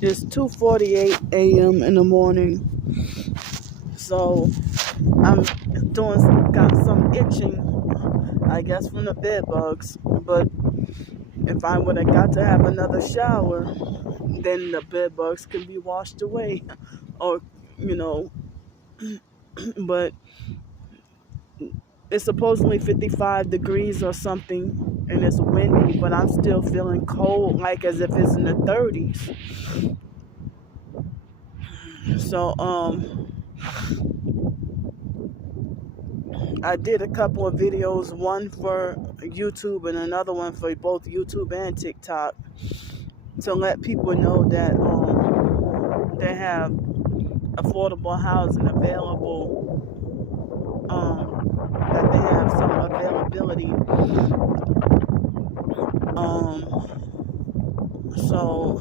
It's 2:48 a.m. in the morning, so I'm got some itching, I guess, from the bed bugs. But if I would have got to have another shower, then the bed bugs could be washed away, or you know. But it's supposedly 55 degrees or something, and it's windy, but I'm still feeling cold, like as if it's in the 30s. So, I did a couple of videos, one for YouTube and another one for both YouTube and TikTok, to let people know that they have affordable housing available, that they have some availability. So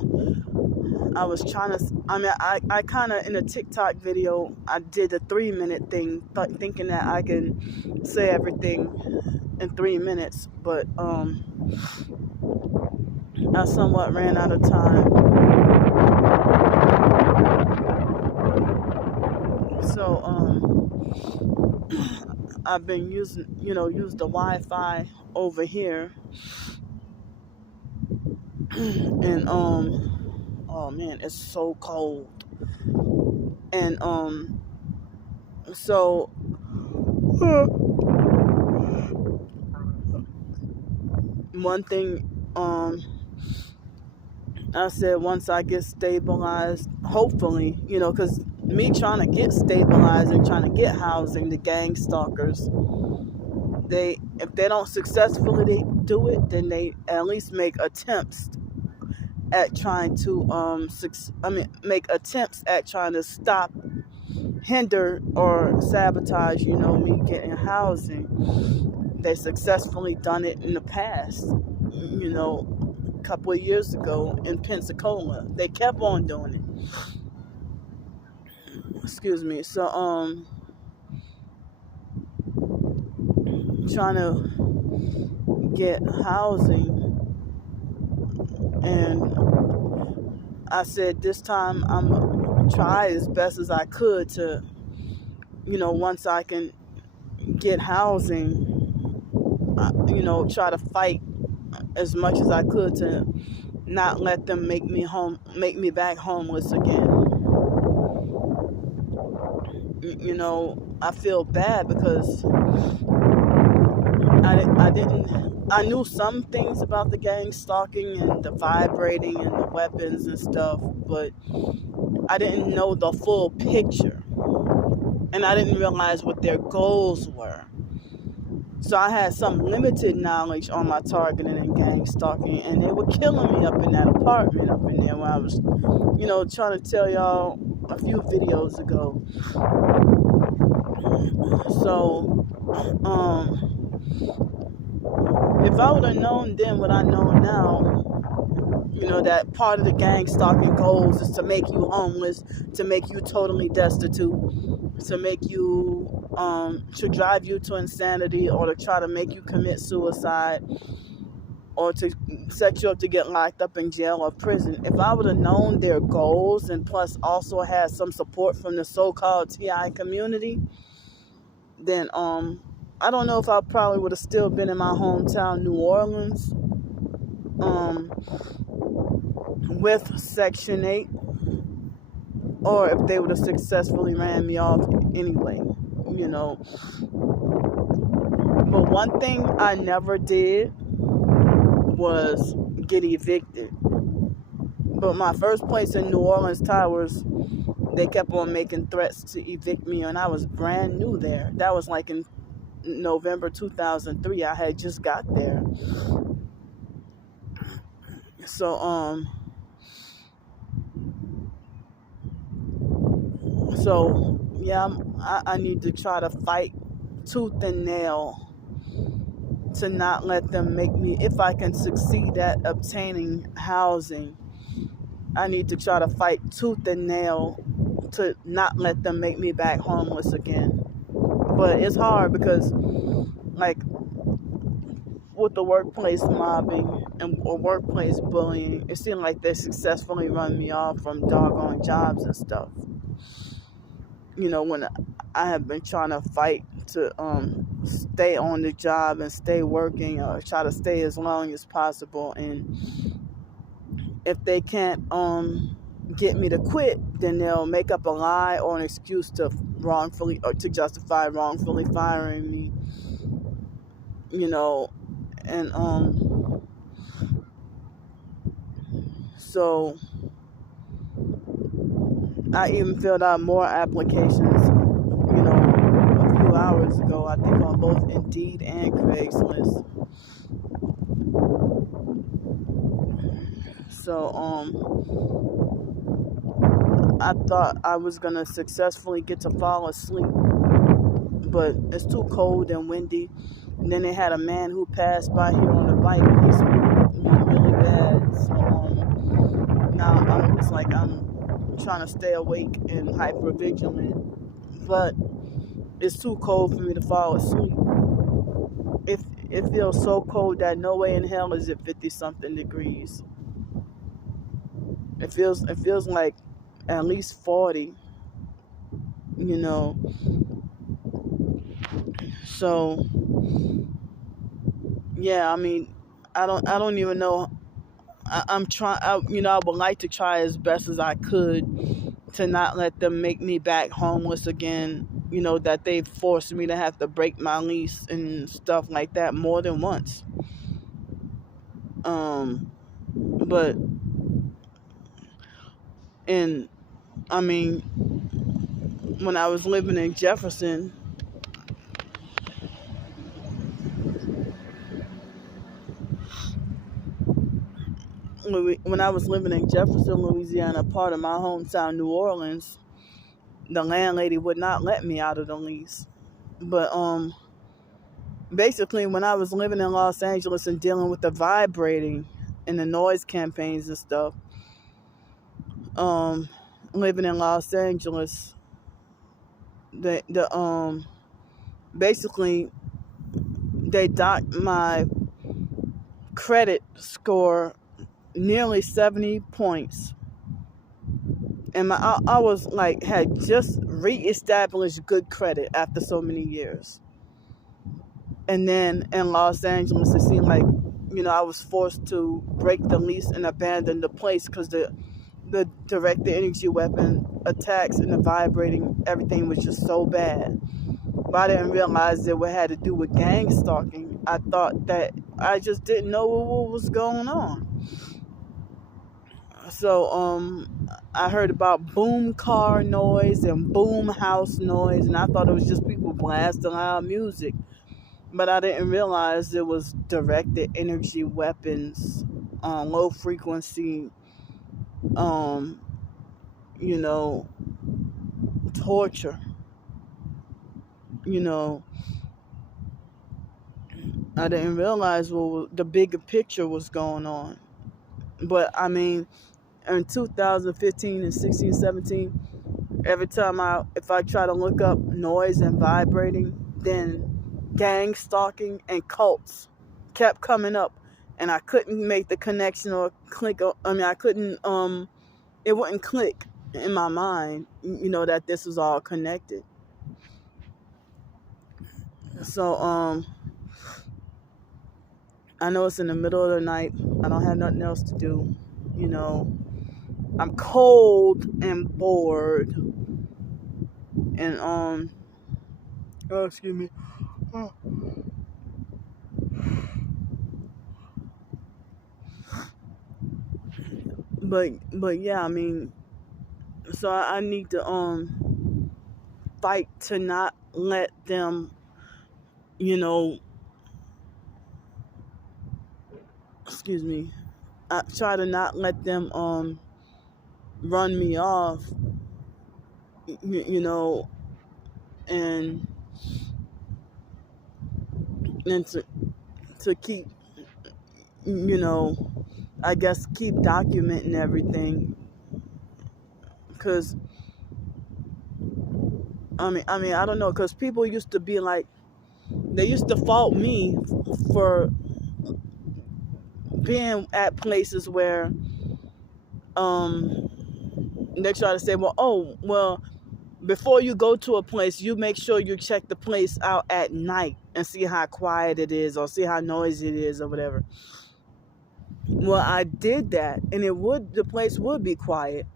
I was trying to, I kind of, in a TikTok video, I did a 3-minute thing, thinking that I can say everything in 3 minutes, but I somewhat ran out of time. So I've been using the Wi-Fi over here, and oh man, it's so cold. And so one thing I said, once I get stabilized, hopefully, because me trying to get stabilized and trying to get housing, the gang stalkers, if they don't successfully do it, then they at least make attempts at trying to stop, hinder, or sabotage, me getting housing. They successfully done it in the past, a couple of years ago in Pensacola. They kept on doing it. Excuse me. So trying to get housing, and I said this time I'm gonna try as best as I could to, once I can get housing, try to fight as much as I could to not let them make me back homeless again. I feel bad because I knew some things about the gang stalking and the vibrating and the weapons and stuff, but I didn't know the full picture, and I didn't realize what their goals were. So I had some limited knowledge on my targeting and gang stalking, and they were killing me up in that apartment up in there when I was, trying to tell y'all a few videos ago. So, if I would have known then what I know now, that part of the gang stalking goals is to make you homeless, to make you totally destitute, to make you, to drive you to insanity, or to try to make you commit suicide, or to set you up to get locked up in jail or prison. If I would have known their goals, and plus also had some support from the so-called TI community, then I don't know if I probably would have still been in my hometown, New Orleans, with Section 8, or if they would have successfully ran me off anyway, But one thing I never did was get evicted. But my first place in New Orleans Towers, they kept on making threats to evict me, and I was brand new there. That was like in November 2003. I had just got there. So yeah, I need to try to fight tooth and nail to not let them make me, if I can succeed at obtaining housing, I need to try to fight tooth and nail to not let them make me back homeless again. But it's hard because, like, with the workplace mobbing or workplace bullying, it seemed like they successfully run me off from doggone jobs and stuff. When I have been trying to fight to stay on the job and stay working, or try to stay as long as possible, and if they can't get me to quit, then they'll make up a lie or an excuse to justify wrongfully firing me. And so I even filled out more applications, a few hours ago, I think, on both Indeed and Craigslist. So I thought I was gonna successfully get to fall asleep, but it's too cold and windy. And then they had a man who passed by here on a bike, and he screwed me really bad. So now it's like I'm trying to stay awake and hyper vigilant, but it's too cold for me to fall asleep. It feels so cold that no way in hell is it 50 something degrees. It feels like at least 40. So yeah, I mean, I don't even know. I'm trying. I would like to try as best as I could to not let them make me back homeless again. That they forced me to have to break my lease and stuff like that more than once. But I mean, when I was living in Jefferson, Louisiana, part of my hometown, New Orleans, the landlady would not let me out of the lease. But basically, when I was living in Los Angeles and dealing with the vibrating and the noise campaigns and stuff, living in Los Angeles, basically they docked my credit score nearly 70 points. And I was like, had just reestablished good credit after so many years. And then in Los Angeles, it seemed like, I was forced to break the lease and abandon the place because the direct energy weapon attacks and the vibrating, everything was just so bad. But I didn't realize that it had to do with gang stalking. I thought that I just didn't know what was going on. So I heard about boom car noise and boom house noise, and I thought it was just people blasting loud music. But I didn't realize it was directed energy weapons, low frequency, torture. I didn't realize what the bigger picture was going on. But I mean, in 2015 and 16, 17, every time if I try to look up noise and vibrating, then gang stalking and cults kept coming up, and I couldn't make the connection or click. I couldn't. It wouldn't click in my mind, that this was all connected. So I know it's in the middle of the night. I don't have nothing else to do. I'm cold and bored. And oh, excuse me. But yeah, I mean, so I need to fight to not let them, excuse me. I try to not let them run me off, and to keep, I guess keep documenting everything, because I mean I don't know, because people used to be like, they used to fault me for being at places where they try to say, well, before you go to a place, you make sure you check the place out at night and see how quiet it is or see how noisy it is or whatever. Well, I did that, and the place would be quiet.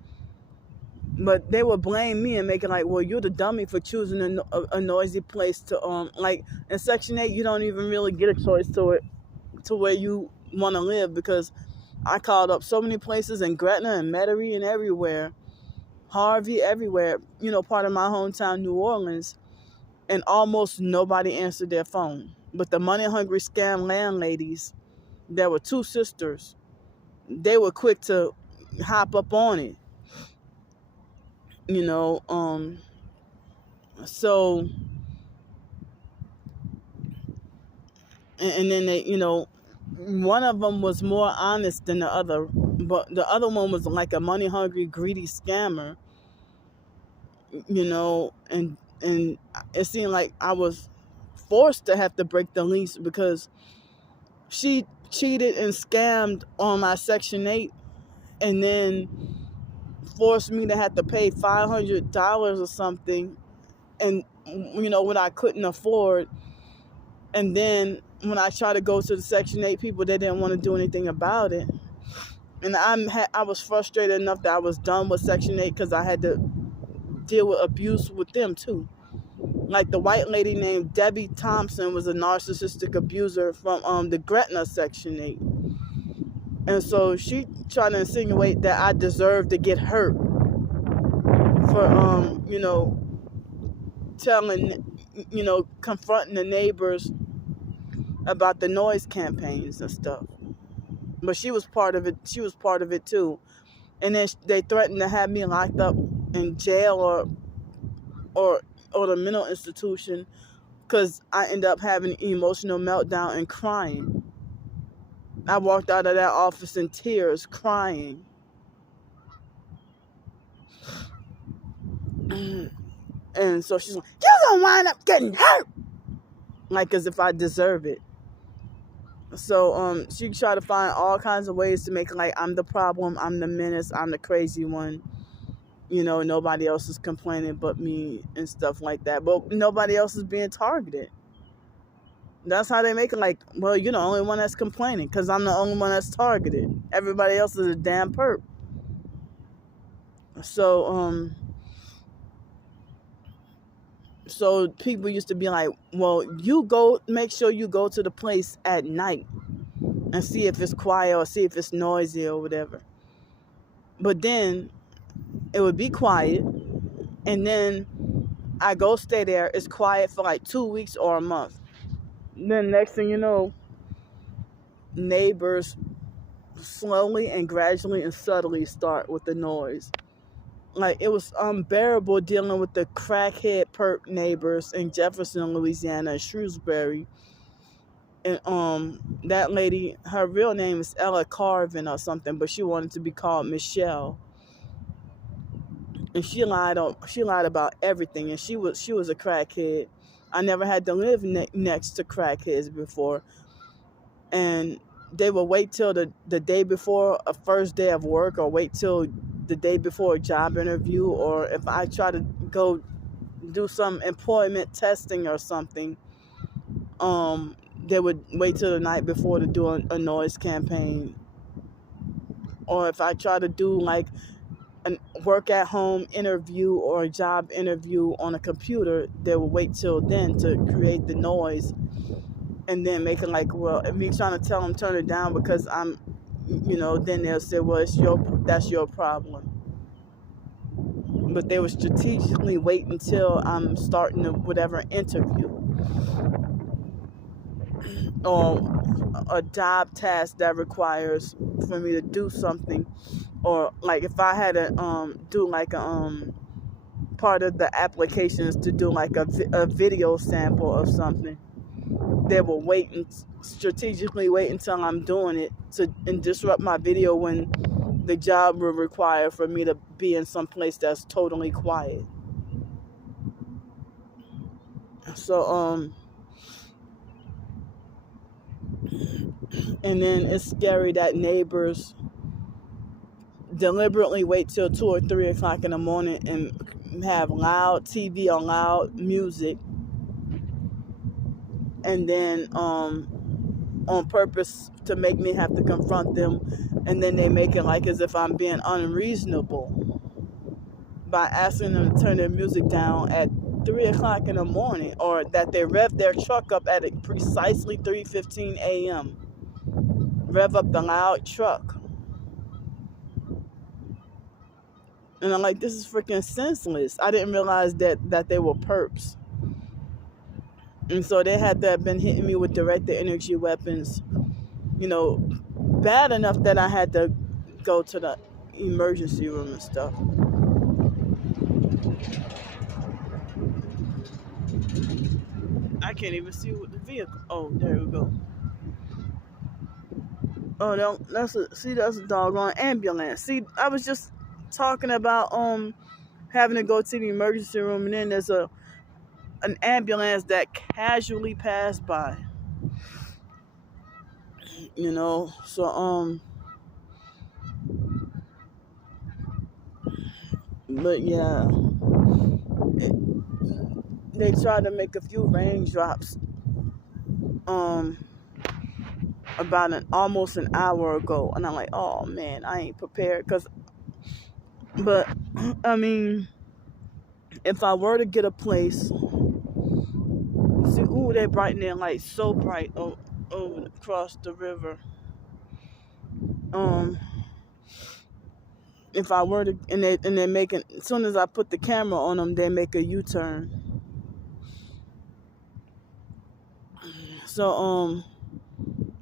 But they would blame me and make it like, well, you're the dummy for choosing a noisy place to, like in Section 8, you don't even really get a choice to where you want to live, because I called up so many places in Gretna and Metairie and everywhere, Harvey, everywhere, part of my hometown, New Orleans, and almost nobody answered their phone. But the money-hungry scam landladies, there were 2 sisters, they were quick to hop up on it, so, and then they, one of them was more honest than the other, but the other one was like a money-hungry, greedy scammer, and it seemed like I was forced to have to break the lease because she cheated and scammed on my Section 8 and then forced me to have to pay $500 or something, and what I couldn't afford. And then when I tried to go to the Section 8 people, they didn't want to do anything about it. And I was frustrated enough that I was done with Section 8 because I had to deal with abuse with them too. Like the white lady named Debbie Thompson was a narcissistic abuser from the Gretna Section 8. And so she tried to insinuate that I deserved to get hurt for, confronting the neighbors about the noise campaigns and stuff. But she was part of it. She was part of it too. And then they threatened to have me locked up in jail or the mental institution because I ended up having an emotional meltdown and crying. I walked out of that office in tears, crying. And so she's like, you're gonna wind up getting hurt, like as if I deserve it. So she tried to find all kinds of ways to make it like I'm the problem, I'm the menace, I'm the crazy one. Nobody else is complaining but me and stuff like that. But nobody else is being targeted. That's how they make it like, well, you're the only one that's complaining because I'm the only one that's targeted. Everybody else is a damn perp. So people used to be like, well, make sure you go to the place at night and see if it's quiet or see if it's noisy or whatever. But then it would be quiet, and then I go stay there. It's quiet for like 2 weeks or a month. Then next thing you know, neighbors slowly and gradually and subtly start with the noise. Like it was unbearable dealing with the crackhead perp neighbors in Jefferson, Louisiana, and Shrewsbury. And that lady, her real name is Ella Carvin or something, but she wanted to be called Michelle. And she lied about everything, and she was a crackhead. I never had to live next to crackheads before, and they would wait till the day before a first day of work, or wait till the day before a job interview, or if I try to go do some employment testing or something, they would wait till the night before to do a noise campaign. Or if I try to do like a work at home interview or a job interview on a computer, they will wait till then to create the noise, and then make it like, well, me trying to tell them turn it down because I'm, then they'll say, well, that's your problem. But they would strategically wait until I'm starting whatever interview or a job task that requires for me to do something. Or like if I had to do like a part of the applications to do like a video sample of something, they will strategically wait until I'm doing it and disrupt my video when the job will require for me to be in some place that's totally quiet. So And then it's scary that neighbors deliberately wait till 2 or 3 o'clock in the morning and have loud TV or loud music, and then on purpose to make me have to confront them, and then they make it like as if I'm being unreasonable by asking them to turn their music down at 3 o'clock in the morning, or that they rev their truck up at precisely 3:15 a.m. Rev up the loud truck. And I'm like, this is freaking senseless. I didn't realize that they were perps. And so they had to have been hitting me with direct energy weapons, bad enough that I had to go to the emergency room and stuff. I can't even see what the vehicle. Oh, there we go. Oh, no, that's a doggone ambulance. See, I was just talking about having to go to the emergency room, and then there's an ambulance that casually passed by. So but yeah, they tried to make a few raindrops about almost an hour ago, and I'm like, oh man, I ain't prepared. But I mean, if I were to get a place, see, ooh, they brighten their lights so bright over across the river. If I were to, and they're making, as soon as I put the camera on them, they make a U-turn. So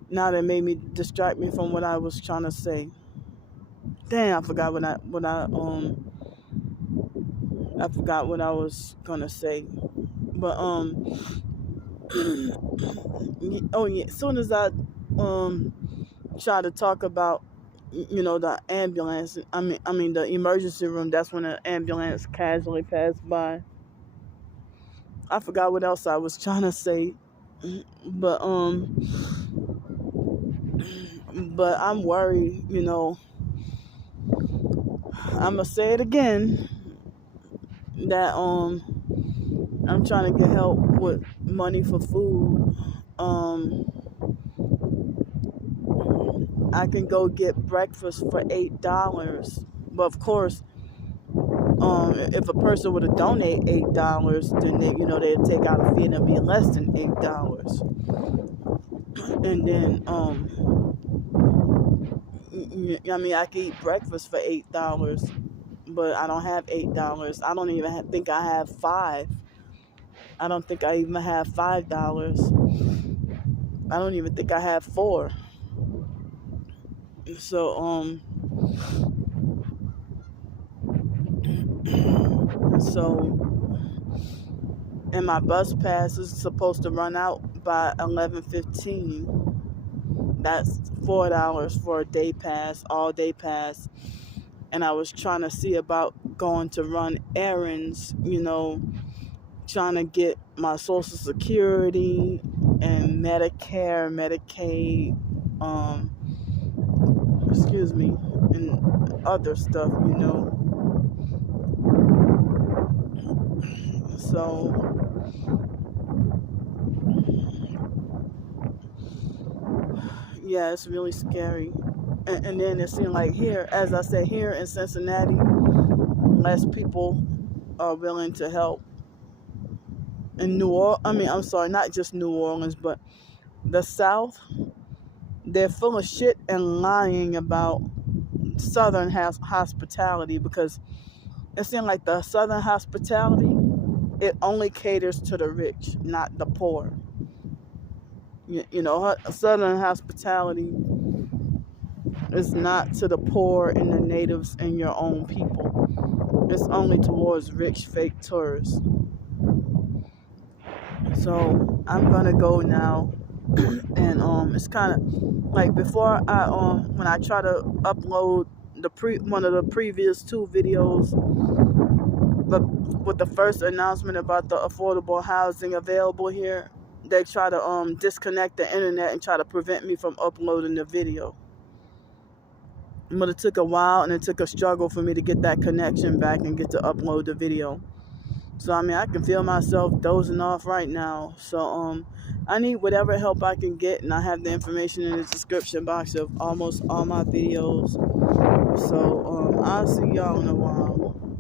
now they made me distract me from what I was trying to say. Damn, I forgot what I forgot what I was gonna say. But oh yeah, as soon as I try to talk about the ambulance, I mean the emergency room, that's when the ambulance casually passed by. I forgot what else I was trying to say. But I'm worried, I'ma say it again, that I'm trying to get help with money for food. I can go get breakfast for $8, but of course, if a person were to donate $8, then they'd take out a fee and it'd be less than $8. And then I could eat breakfast for $8, but I don't have $8. I don't even think I have $5. I don't think I even have $5. I don't even think I have $4. So and my bus pass is supposed to run out by 11:15. That's $4 for a day pass, all day pass. And I was trying to see about going to run errands, trying to get my Social Security and Medicare, Medicaid, and other stuff, So yeah, it's really scary. And then it seemed like here, as I said, here in Cincinnati, less people are willing to help. In not just New Orleans, but the South, they're full of shit and lying about Southern hospitality, because it seems like the Southern hospitality, it only caters to the rich, not the poor. Southern hospitality is not to the poor and the natives and your own people. It's only towards rich fake tourists. So I'm gonna go now, and it's kind of like before when I try to upload one of the previous 2 videos, but with the first announcement about the affordable housing available here, they try to disconnect the internet and try to prevent me from uploading the video. But it took a while and it took a struggle for me to get that connection back and get to upload the video. So I mean, I can feel myself dozing off right now. So I need whatever help I can get, and I have the information in the description box of almost all my videos. So I'll see y'all in a while.